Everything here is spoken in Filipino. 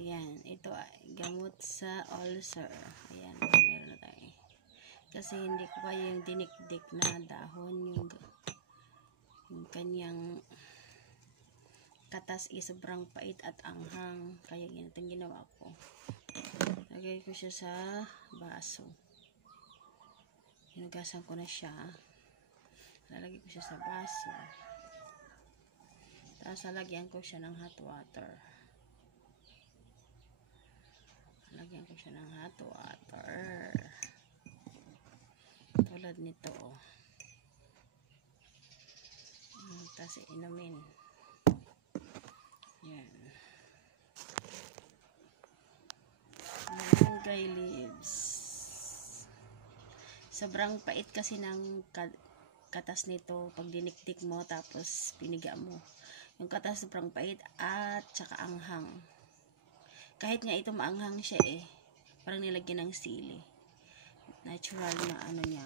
Ayan, ito ay gamot sa ulcer. Ayan, meron na tayo. Kasi hindi ko kaya yung dinikdik na dahon, yung kanyang katas sobrang pait at anghang. Kaya itong ginawa ko. Lagay ko siya sa baso. Hinugasan ko na siya. Lalagay ko siya sa baso. Tapos lalagyan ko siya ng hot water. Lagyan ko siya ng hot water. Tulad nito. Tapos inumin. Yan. Malunggay leaves. Sobrang pait kasi ng katas nito pag dinikdik mo tapos piniga mo. Yung katas sobrang pait at saka anghang. Kahit nga ito maanghang siya parang nilagyan ng sili. Natural na ano niya.